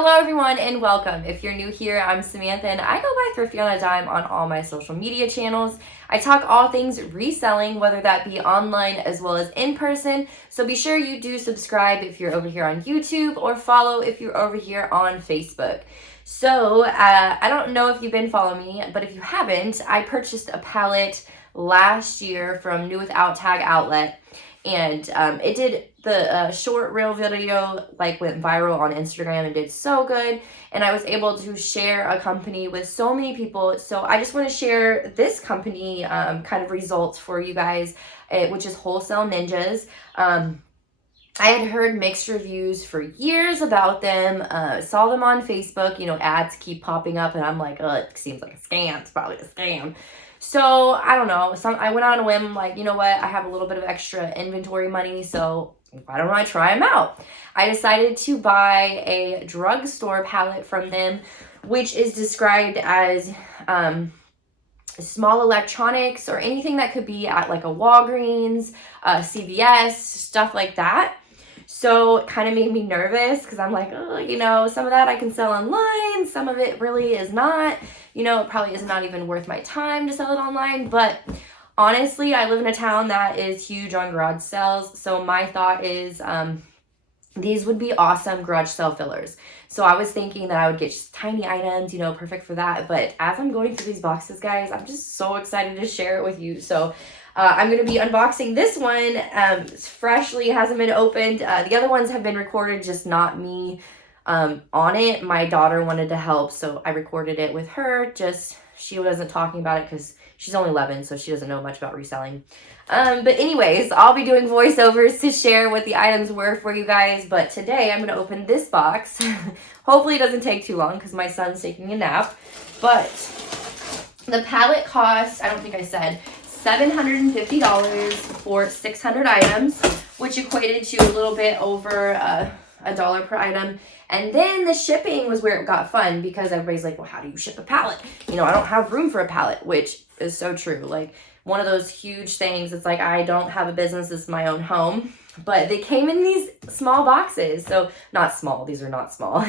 Hello everyone and welcome. If you're new here, I'm Samantha and I go by Thrifty on a Dime on all my social media channels. I talk all things reselling, whether that be online as well as in person. So be sure you do subscribe if you're over here on YouTube or follow if you're over here on Facebook. So I don't know if you've been following me, but if you haven't, I purchased a pallet last year from New Without Tag Outlet. And it did the short reel video went viral on Instagram and did so good, and I was able to share a company with so many people. So I just want to share this company kind of results for you guys, which is Wholesale Ninjas. I had heard mixed reviews for years about them, saw them on Facebook, ads keep popping up, and I'm like, oh, it seems like a scam. It's probably a scam. So I don't know. I went on a whim, you know what? I have a little bit of extra inventory money, so why don't I try them out? I decided to buy a drugstore pallet from them, which is described as small electronics or anything that could be at like a Walgreens, CVS, stuff like that. So it kind of made me nervous because I'm like, oh, some of that I can sell online. Some of it really is not. It probably is not even worth my time to sell it online. But honestly, I live in a town that is huge on garage sales. So my thought is these would be awesome garage sale fillers. So I was thinking that I would get just tiny items, perfect for that. But as I'm going through these boxes, guys, I'm just so excited to share it with you. So I'm going to be unboxing this one. It's freshly, hasn't been opened. The other ones have been recorded, just not me on it. My daughter wanted to help, so I recorded it with her. She wasn't talking about it because she's only 11, so she doesn't know much about reselling. But anyways, I'll be doing voiceovers to share what the items were for you guys. But today I'm going to open this box. Hopefully it doesn't take too long because my son's taking a nap. But the pallet cost, I don't think I said, $750 for 600 items, which equated to a little bit over $1 per item. And then the shipping was where it got fun because everybody's like, well, how do you ship a pallet? I don't have room for a pallet, which is so true. Like one of those huge things. It's like, I don't have a business. This is my own home. But they came in these small boxes. So not small. These are not small.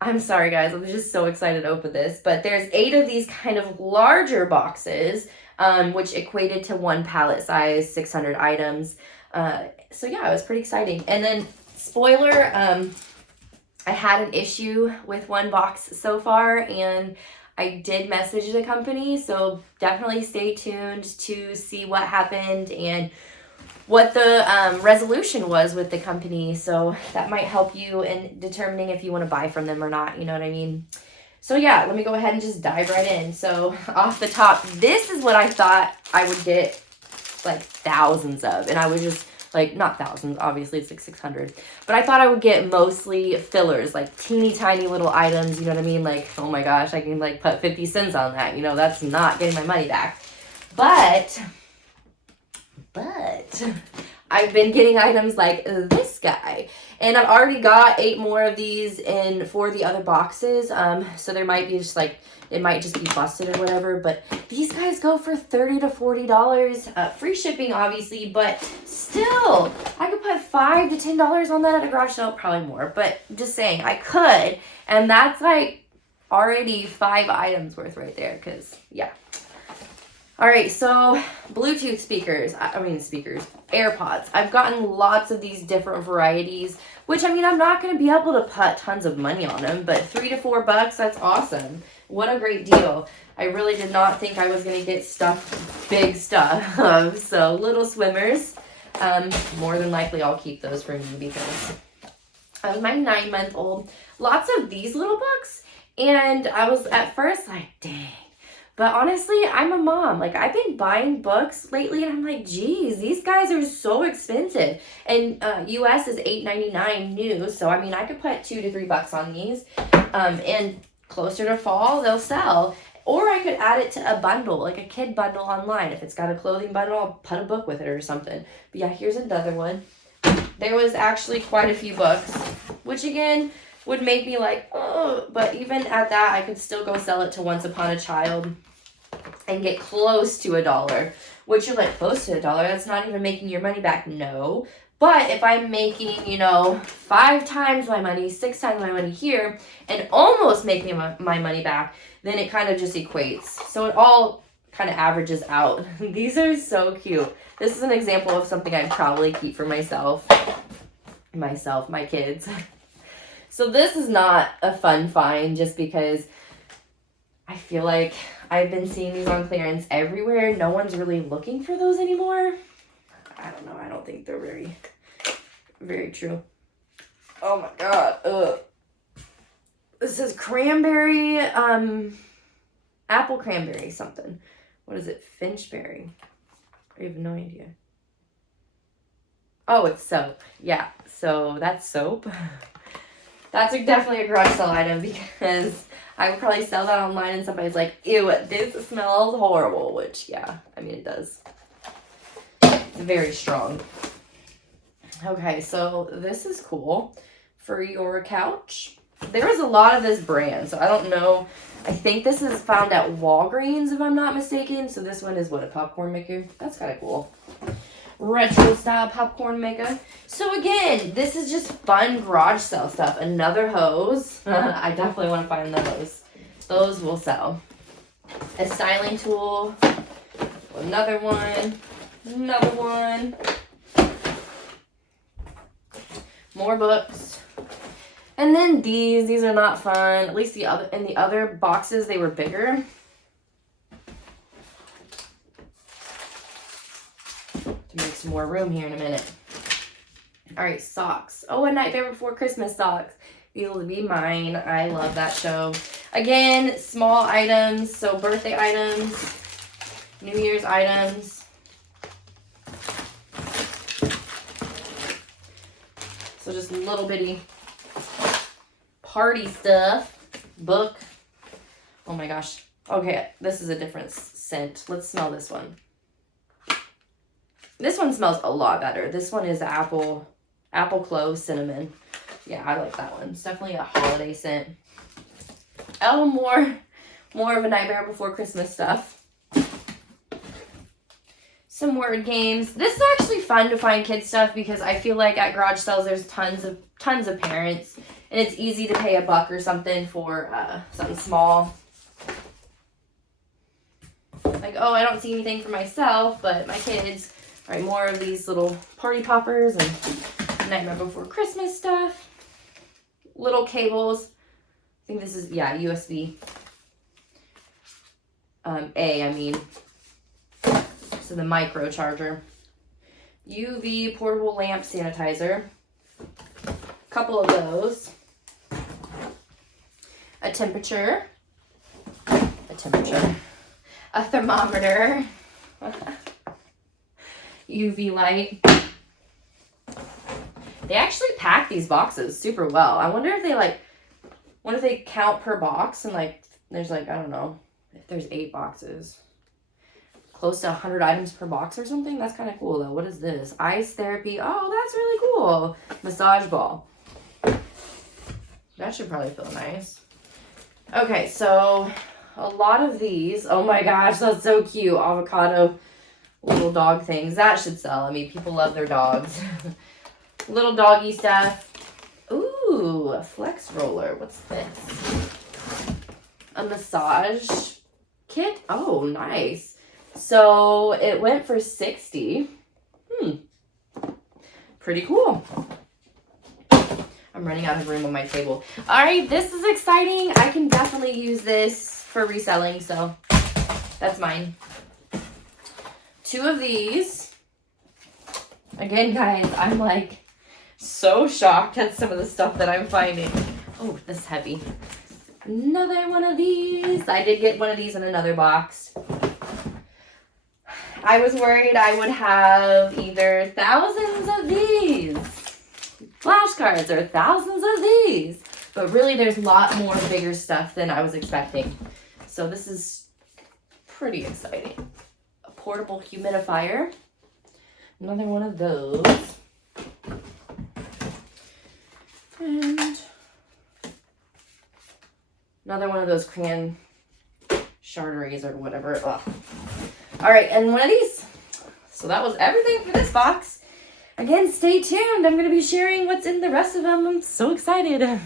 I'm sorry, guys. I'm just so excited to open this. But there's 8 of these kind of larger boxes, which equated to one pallet size, 600 items. So yeah, it was pretty exciting. And then, spoiler, I had an issue with one box so far, and I did message the company. So definitely stay tuned to see what happened and what the resolution was with the company. So that might help you in determining if you want to buy from them or not. You know what I mean? So yeah, let me go ahead and just dive right in. So off the top, this is what I thought I would get like thousands of. And I would just not thousands, obviously it's like 600. But I thought I would get mostly fillers, like teeny tiny little items. You know what I mean? Like, oh my gosh, I can put 50 cents on that. That's not getting my money back. But I've been getting items like this guy, and I've already got 8 more of these in 4 of the other boxes. So there might be just it might just be busted or whatever, but these guys go for $30 to $40. Free shipping, obviously, but still, I could put $5 to $10 on that at a garage sale, probably more, but just saying, I could, and that's already 5 items worth right there, because, yeah. All right, so Bluetooth speakers, AirPods. I've gotten lots of these different varieties, which, I'm not going to be able to put tons of money on them, but $3 to $4, that's awesome. What a great deal. I really did not think I was going to get big stuff. So little swimmers, more than likely I'll keep those for me because my 9-month-old, lots of these little books, and I was at first like, dang. But honestly, I'm a mom. I've been buying books lately, and I'm like, geez, these guys are so expensive. And US is $8.99 new, so I could put $2 to $3 on these. And closer to fall, they'll sell. Or I could add it to a bundle, like a kid bundle online. If it's got a clothing bundle, I'll put a book with it or something. But yeah, here's another one. There was actually quite a few books, which again would make me like, oh, but even at that, I could still go sell it to Once Upon a Child and get close to $1, which you're like, close to $1, that's not even making your money back. No, But if I'm making, you know, 5 times my money, 6 times my money here, and almost making my money back, then it kind of just equates. So it all kind of averages out. These are so cute. This is an example of something I'd probably keep for myself, my kids. So this is not a fun find just because I feel like I've been seeing these on clearance everywhere. No one's really looking for those anymore. I don't know. I don't think they're very true. Oh my God. Ugh. This is cranberry, apple cranberry something. What is it? Finchberry. I have no idea. Oh, it's soap. Yeah, so that's soap. That's definitely a garage sale item because I would probably sell that online and somebody's like, ew, this smells horrible, which, yeah, I mean, it does. It's very strong. Okay, so this is cool for your couch. There is a lot of this brand, so I don't know. I think this is found at Walgreens, if I'm not mistaken. So this one is what, a popcorn maker? That's kind of cool. Retro style popcorn maker. So again, this is just fun garage sale stuff. Another hose. I definitely want to find those. Those will sell. A styling tool. Another one. Another one. More books. And then these are not fun. At least the other boxes, they were bigger. To make some more room here in a minute. All right, socks. Oh, A Nightmare Before Christmas socks. These will be mine. I love that show. Again, small items. So birthday items, New Year's items. So just little bitty party stuff. Book. Oh my gosh. Okay, this is a different scent. Let's smell this one. This one smells a lot better. This one is apple clove cinnamon. Yeah, I like that one. It's definitely a holiday scent. Oh, more of A Nightmare Before Christmas stuff. Some word games. This is actually fun to find kids stuff because I feel like at garage sales there's tons of parents, and it's easy to pay $1 or something for something small. Like, oh, I don't see anything for myself, but my kids. All right, more of these little party poppers and Nightmare Before Christmas stuff. Little cables. I think this is, yeah, USB. I mean. So the micro charger. UV portable lamp sanitizer. Couple of those. A temperature. A thermometer. UV light. They actually pack these boxes super well. I wonder if they count per box and like there's like, I don't know, if there's 8 boxes. Close to 100 items per box or something. That's kind of cool though. What is this? Ice therapy. Oh, that's really cool. Massage ball. That should probably feel nice. Okay, so a lot of these. Oh my gosh, that's so cute. Avocado little dog things. That should sell. I mean, people love their dogs. Little doggy stuff. Ooh, a flex roller. What's this? A massage kit. Oh, nice. So it went for $60. Pretty cool. I'm running out of room on my table. All right, this is exciting. I can definitely use this for reselling, so that's mine. 2 of these. Again, guys, I'm like so shocked at some of the stuff that I'm finding. Oh, this is heavy. Another one of these. I did get one of these in another box. I was worried I would have either thousands of these flashcards or thousands of these. But really, there's a lot more bigger stuff than I was expecting. So this is pretty exciting. A portable humidifier. Another one of those. And another one of those crayon charderies or whatever. Ugh. All right, and one of these. So that was everything for this box. again, stay tuned. I'm going to be sharing what's in the rest of them. I'm so excited.